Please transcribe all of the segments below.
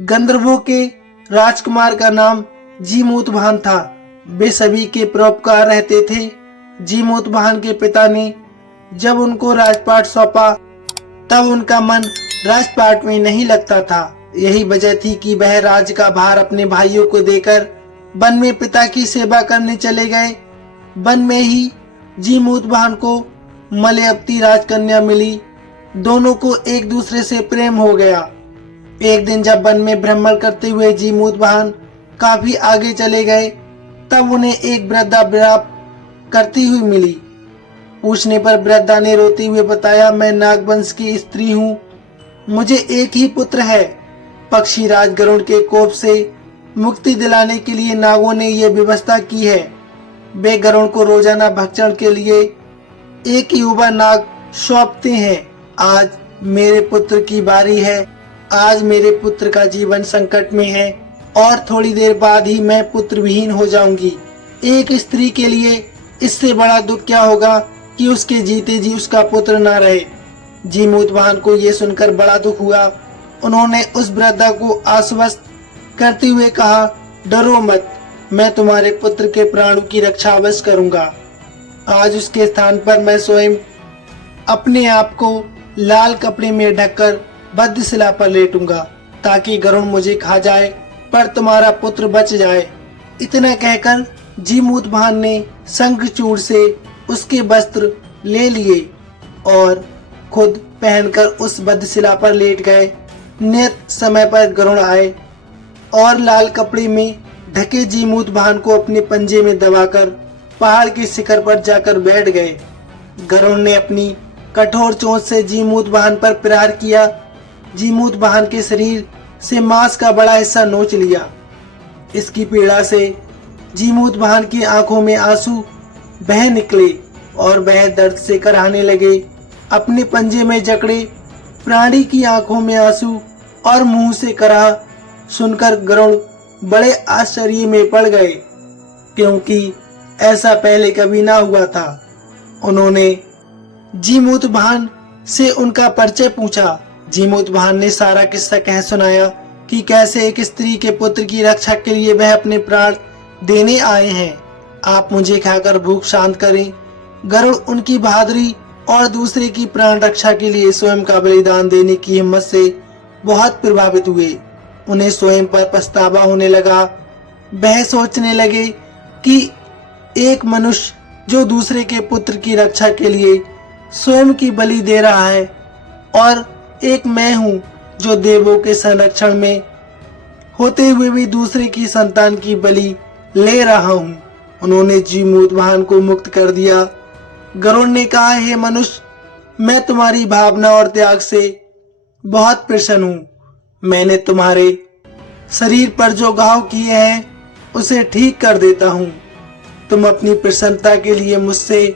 गंधर्वों के राजकुमार का नाम जीमूतवाहन था। वे सभी के परोपकार रहते थे। जीमूतवाहन के पिता ने जब उनको राजपाट सौंपा तब उनका मन राजपाट में नहीं लगता था। यही वजह थी कि वह राज का भार अपने भाइयों को देकर वन में पिता की सेवा करने चले गए। वन में ही जीमूतवाहन को मलयवती राजकन्या मिली। दोनों को एक दूसरे से प्रेम हो गया। एक दिन जब वन में भ्रमण करते हुए जीमूतवाहन काफी आगे चले गए तब उन्हें एक वृद्धा विलाप करती हुई मिली। पूछने पर वृद्धा ने रोते हुए बताया, मैं नागवंश की स्त्री हूँ। मुझे एक ही पुत्र है। पक्षीराज गरुड़ के कोप से मुक्ति दिलाने के लिए नागों ने यह व्यवस्था की है। वे गरुड़ को रोजाना भक्षण के लिए एक युवा नाग सौंपते हैं। आज मेरे पुत्र की बारी है। आज मेरे पुत्र का जीवन संकट में है और थोड़ी देर बाद ही मैं पुत्र विहीन हो जाऊंगी। एक स्त्री के लिए इससे बड़ा दुख क्या होगा कि उसके जीते जी उसका पुत्र न रहे। जीमूतवाहन को यह सुनकर बड़ा दुख हुआ। उन्होंने उस वृद्धा को आश्वस्त करते हुए कहा, डरो मत, मैं तुम्हारे पुत्र के प्राणों की रक्षा अवश्य करूंगा। आज उसके स्थान पर मैं स्वयं अपने आप को लाल कपड़े में ढककर बद्धशिला पर लेटूंगा ताकि गरुड़ मुझे खा जाए पर तुम्हारा पुत्र बच जाए। इतना कहकर जीमूतवाहन ने शंखचूड़ से उसके वस्त्र ले लिए और खुद पहनकर उस बद्धशिला पर लेट गए। नियत समय पर गरुड़ आए और लाल कपड़े में ढके जीमूतवाहन को अपने पंजे में दबाकर पहाड़ के शिखर पर जाकर बैठ गए। गरुड़ ने अपनी कठोर चोंच से जीमूतवाहन पर प्रहार किया। जीमूतवाहन के शरीर से मांस का बड़ा हिस्सा नोच लिया। इसकी पीड़ा से जीमूतवाहन की आंखों में आंसू बह निकले और वह दर्द से कराहने लगे। अपने पंजे में जकड़े प्राणी की आंखों में आंसू और मुंह से कराह सुनकर गरुड़ बड़े आश्चर्य में पड़ गए, क्योंकि ऐसा पहले कभी ना हुआ था। उन्होंने जीमूतवाहन से उनका परिचय पूछा। जीमूतवाहन ने सारा किस्सा कह सुनाया कि कैसे एक स्त्री के पुत्र की रक्षा के लिए वह अपने प्राण देने आए हैं। आप मुझे खाकर भूख शांत करें। गरुड़ उनकी बहादुरी और दूसरे की प्राण रक्षा के लिए स्वयं का बलिदान देने की हिम्मत से बहुत प्रभावित हुए। उन्हें स्वयं पर पछतावा होने लगा। वह सोचने लगे कि एक मनुष्य जो दूसरे के पुत्र की रक्षा के लिए स्वयं की बलि दे रहा है और एक मैं हूँ जो देवों के संरक्षण में होते हुए भी दूसरे की संतान की बलि ले रहा हूँ। उन्होंने जीमूतवाहन को मुक्त कर दिया। गरुड़ ने कहा, हे मनुष्य, मैं तुम्हारी भावना और त्याग से बहुत प्रसन्न हूँ। मैंने तुम्हारे शरीर पर जो घाव किए हैं उसे ठीक कर देता हूँ। तुम अपनी प्रसन्नता के लिए मुझसे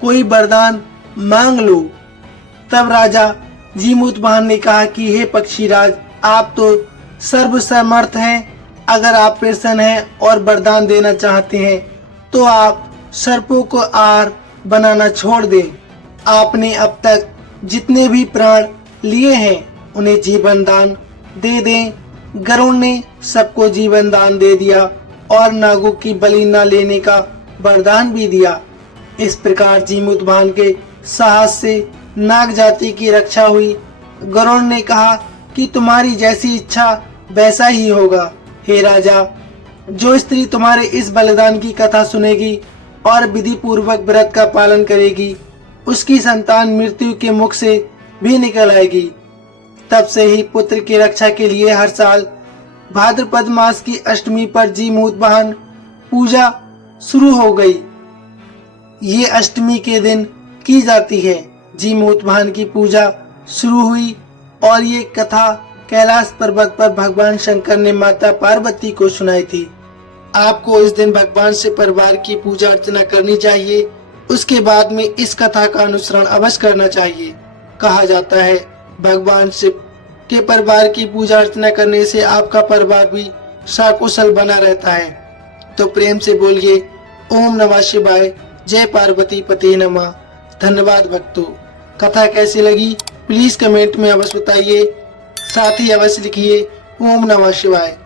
कोई वरदान मांग लो। तब राजा जीमूतवाहन ने कहा कि हे पक्षीराज, आप तो सर्वसमर्थ हैं। अगर आप प्रसन्न हैं और वरदान देना चाहते हैं तो आप सर्पों को आहार बनाना छोड़ दें। आपने अब तक जितने भी प्राण लिए हैं उन्हें जीवन दान दे दें। गरुड़ ने सबको जीवन दान दे दिया और नागों की बलि न लेने का वरदान भी दिया। इस प्रकार जीमूतवाहन के साहस से नाग जाति की रक्षा हुई। गरुड़ ने कहा कि तुम्हारी जैसी इच्छा वैसा ही होगा। हे राजा, जो स्त्री तुम्हारे इस बलिदान की कथा सुनेगी और विधि पूर्वक व्रत का पालन करेगी उसकी संतान मृत्यु के मुख से भी निकल आएगी। तब से ही पुत्र की रक्षा के लिए हर साल भाद्रपद मास की अष्टमी पर जीमूतवाहन पूजा शुरू हो गई। ये अष्टमी के दिन की जाती है। जीमूतवाहन की पूजा शुरू हुई और ये कथा कैलाश पर्वत पर भगवान शंकर ने माता पार्वती को सुनाई थी। आपको इस दिन भगवान से परिवार की पूजा अर्चना करनी चाहिए। उसके बाद में इस कथा का अनुसरण अवश्य करना चाहिए। कहा जाता है भगवान शिव के परिवार की पूजा अर्चना करने से आपका परिवार भी सकुशल बना रहता है। तो प्रेम से बोलिए ओम नमः शिवाय, जय पार्वती पते नमः। धन्यवाद भक्तों। कथा कैसी लगी प्लीज कमेंट में अवश्य बताइए। साथ ही अवश्य लिखिए ओम नमः शिवाय।